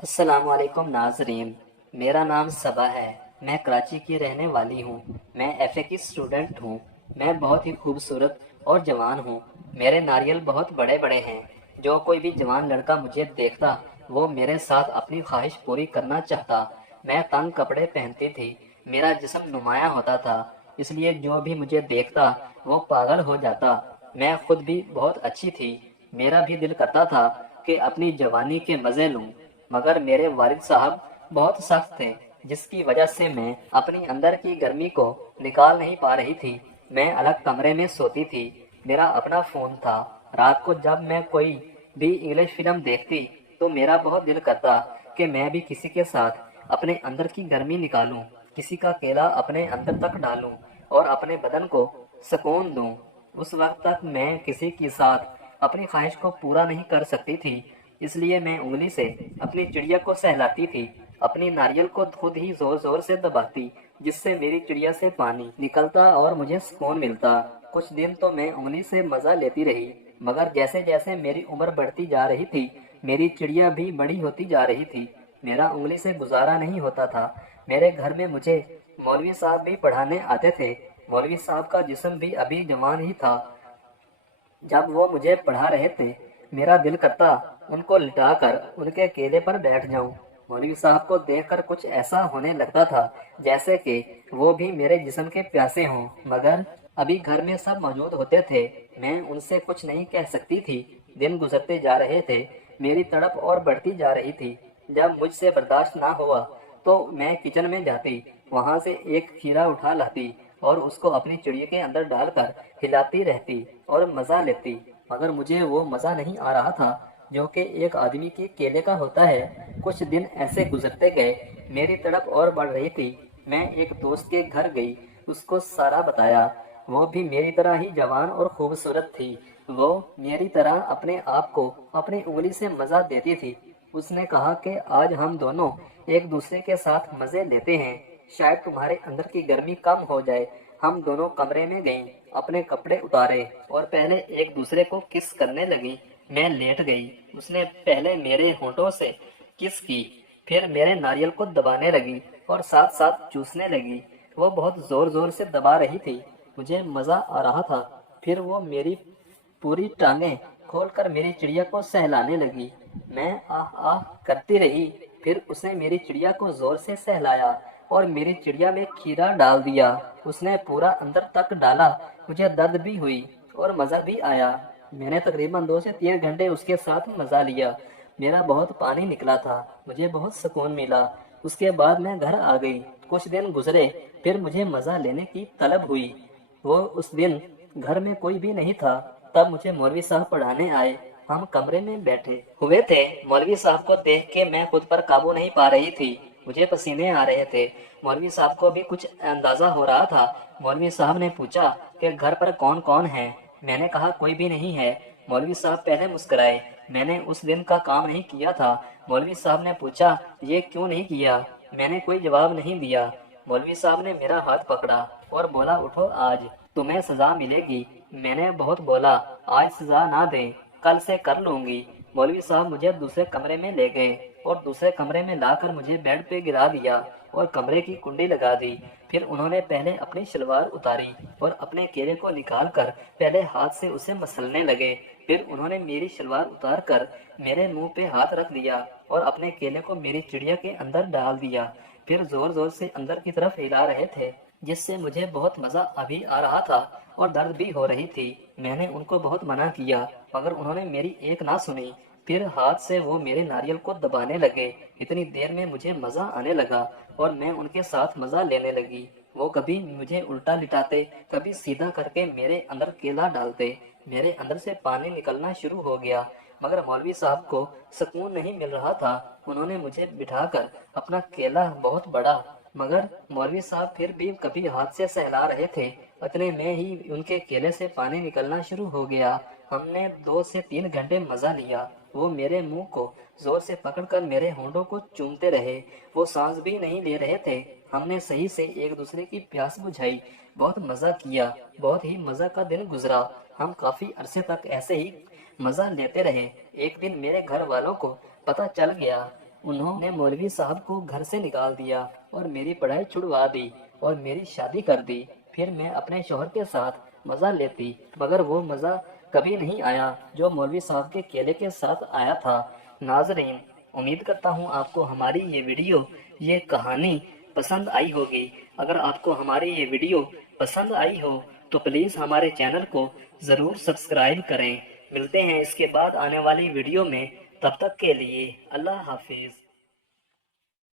السلام علیکم ناظرین، میرا نام صبا ہے۔ میں کراچی کی رہنے والی ہوں۔ میں ایف اے کی اسٹوڈنٹ ہوں۔ میں بہت ہی خوبصورت اور جوان ہوں۔ میرے ناریل بہت بڑے بڑے ہیں۔ جو کوئی بھی جوان لڑکا مجھے دیکھتا وہ میرے ساتھ اپنی خواہش پوری کرنا چاہتا۔ میں تنگ کپڑے پہنتی تھی، میرا جسم نمایاں ہوتا تھا، اس لیے جو بھی مجھے دیکھتا وہ پاگل ہو جاتا۔ میں خود بھی بہت اچھی تھی، میرا بھی دل کرتا تھا کہ اپنی جوانی کے مزے لوں، مگر میرے والد صاحب بہت سخت تھے، جس کی وجہ سے میں اپنی اندر کی گرمی کو نکال نہیں پا رہی تھی۔ میں الگ کمرے میں سوتی تھی، میرا اپنا فون تھا۔ رات کو جب میں کوئی بھی انگلش فلم دیکھتی تو میرا بہت دل کرتا کہ میں بھی کسی کے ساتھ اپنے اندر کی گرمی نکالوں، کسی کا کیلا اپنے اندر تک ڈالوں اور اپنے بدن کو سکون دوں۔ اس وقت تک میں کسی کے ساتھ اپنی خواہش کو پورا نہیں کر سکتی تھی، اس لیے میں انگلی سے اپنی چڑیا کو سہلاتی تھی، اپنی ناریل کو خود ہی زور زور سے دباتی، جس سے میری چڑیا سے پانی نکلتا اور مجھے سکون ملتا۔ کچھ دن تو میں انگلی سے مزہ لیتی رہی، مگر جیسے جیسے میری عمر بڑھتی جا رہی تھی میری چڑیا بھی بڑی ہوتی جا رہی تھی، میرا انگلی سے گزارا نہیں ہوتا تھا۔ میرے گھر میں مجھے مولوی صاحب بھی پڑھانے آتے تھے۔ مولوی صاحب کا جسم بھی ابھی جوان ہی تھا۔ جب وہ مجھے پڑھا رہے تھے میرا دل کرتا ان کو لٹا کر ان کے کیلے پر بیٹھ جاؤں۔ مولوی صاحب کو دیکھ کر کچھ ایسا ہونے لگتا تھا جیسے کہ وہ بھی میرے جسم کے پیاسے ہوں، مگر ابھی گھر میں سب موجود ہوتے تھے، میں ان سے کچھ نہیں کہہ سکتی تھی۔ دن گزرتے جا رہے تھے، میری تڑپ اور بڑھتی جا رہی تھی۔ جب مجھ سے برداشت نہ ہوا تو میں کچن میں جاتی، وہاں سے ایک کھیرا اٹھا لاتی اور اس کو اپنی چڑیا کے اندر ڈال کر ہلاتی رہتی اور مزہ لیتی، مگر مجھے وہ مزہ نہیں آ رہا تھا جو کہ ایک آدمی کے کیلے کا ہوتا ہے۔ کچھ دن ایسے گزرتے گئے، میری تڑپ اور بڑھ رہی تھی۔ میں ایک دوست کے گھر گئی، اس کو سارا بتایا۔ وہ بھی میری طرح ہی جوان اور خوبصورت تھی، وہ میری طرح اپنے آپ کو اپنی انگلی سے مزہ دیتی تھی۔ اس نے کہا کہ آج ہم دونوں ایک دوسرے کے ساتھ مزے لیتے ہیں، شاید تمہارے اندر کی گرمی کم ہو جائے۔ ہم دونوں کمرے میں گئیں، اپنے کپڑے اتارے اور پہلے ایک دوسرے کو کس کرنے لگی۔ میں لیٹ گئی، اس نے پہلے میرے ہونٹوں سے کس کی، پھر میرے ناریل کو دبانے لگی اور ساتھ ساتھ چوسنے لگی۔ وہ بہت زور زور سے دبا رہی تھی، مجھے مزہ آ رہا تھا۔ پھر وہ میری پوری ٹانگیں کھول کر میری چڑیا کو سہلانے لگی۔ میں آہ آہ کرتی رہی، پھر اس نے میری چڑیا کو زور سے سہلایا اور میری چڑیا میں کھیرا ڈال دیا۔ اس نے پورا اندر تک ڈالا، مجھے درد بھی ہوئی اور مزہ بھی آیا۔ میں نے تقریباً 2 سے 3 گھنٹے اس کے ساتھ مزہ لیا، میرا بہت پانی نکلا تھا، مجھے بہت سکون ملا۔ اس کے بعد میں گھر آ گئی، کچھ دن گزرے، پھر مجھے مزہ لینے کی طلب ہوئی۔ وہ اس دن گھر میں کوئی بھی نہیں تھا، تب مجھے مولوی صاحب پڑھانے آئے۔ ہم کمرے میں بیٹھے ہوئے تھے، مولوی صاحب کو دیکھ کے میں خود پر قابو نہیں پا رہی تھی، مجھے پسینے آ رہے تھے۔ مولوی صاحب کو بھی کچھ اندازہ ہو رہا تھا۔ مولوی صاحب نے پوچھا کہ گھر پر کون کون ہے؟ میں نے کہا کوئی بھی نہیں ہے۔ مولوی صاحب پہلے مسکرائے، میں نے اس دن کا کام نہیں کیا تھا۔ مولوی صاحب نے پوچھا یہ کیوں نہیں کیا؟ میں نے کوئی جواب نہیں دیا۔ مولوی صاحب نے میرا ہاتھ پکڑا اور بولا اٹھو، آج تمہیں سزا ملے گی۔ میں نے بہت بولا آج سزا نہ دیں، کل سے کر لوں گی۔ مولوی صاحب مجھے دوسرے کمرے میں لے گئے اور دوسرے کمرے میں لا کر مجھے بیڈ پہ گرا دیا اور کمرے کی کنڈی لگا دی۔ پھر انہوں نے پہلے اپنی شلوار اتاری اور اپنے کیلے کو نکال کر پہلے ہاتھ سے اسے مسلنے لگے۔ پھر انہوں نے میری شلوار اتار کر میرے منہ پہ ہاتھ رکھ دیا اور اپنے کیلے کو میری چڑیا کے اندر ڈال دیا۔ پھر زور زور سے اندر کی طرف ہلا رہے تھے، جس سے مجھے بہت مزہ ابھی آ رہا تھا اور درد بھی ہو رہی تھی۔ میں نے ان کو بہت منع کیا مگر انہوں نے میری ایک نہ سنی۔ پھر ہاتھ سے وہ میرے ناریل کو دبانے لگے۔ اتنی دیر میں مجھے مزہ آنے لگا اور میں ان کے ساتھ مزہ لینے لگی۔ وہ کبھی مجھے الٹا لٹاتے، کبھی سیدھا کر کے میرے اندر کیلا ڈالتے۔ میرے اندر سے پانی نکلنا شروع ہو گیا، مگر مولوی صاحب کو سکون نہیں مل رہا تھا۔ انہوں نے مجھے بٹھا کر اپنا کیلا بہت بڑا، مگر مولوی صاحب پھر بھی کبھی ہاتھ سے سہلا رہے تھے۔ اتنے میں ہی ان کے کیلے سے پانی نکلنا شروع ہو گیا۔ ہم نے 2 سے 3 گھنٹے مزہ لیا۔ وہ میرے منہ کو زور سے پکڑ کر میرے ہونٹوں کو چومتے رہے، وہ سانس بھی نہیں لے رہے تھے۔ ہم نے صحیح سے ایک دوسرے کی پیاس بجھائی، بہت مزہ کیا، بہت ہی مزہ کا دن گزرا۔ ہم کافی عرصے تک ایسے ہی مزہ لیتے رہے۔ ایک دن میرے گھر والوں کو پتہ چل گیا انہوں نے مولوی صاحب کو گھر سے نکال دیا اور میری پڑھائی چھڑوا دی اور میری شادی کر دی۔ پھر میں اپنے شوہر کے ساتھ مزہ لیتی، مگر وہ مزہ کبھی نہیں آیا جو مولوی صاحب کے کیلے کے ساتھ آیا تھا۔ ناظرین، امید کرتا ہوں آپ کو ہماری یہ ویڈیو، یہ کہانی پسند آئی ہوگی۔ اگر آپ کو ہماری یہ ویڈیو پسند آئی ہو تو پلیز ہمارے چینل کو ضرور سبسکرائب کریں۔ ملتے ہیں اس کے بعد آنے والی ویڈیو میں، تب تک کے لیے اللہ حافظ۔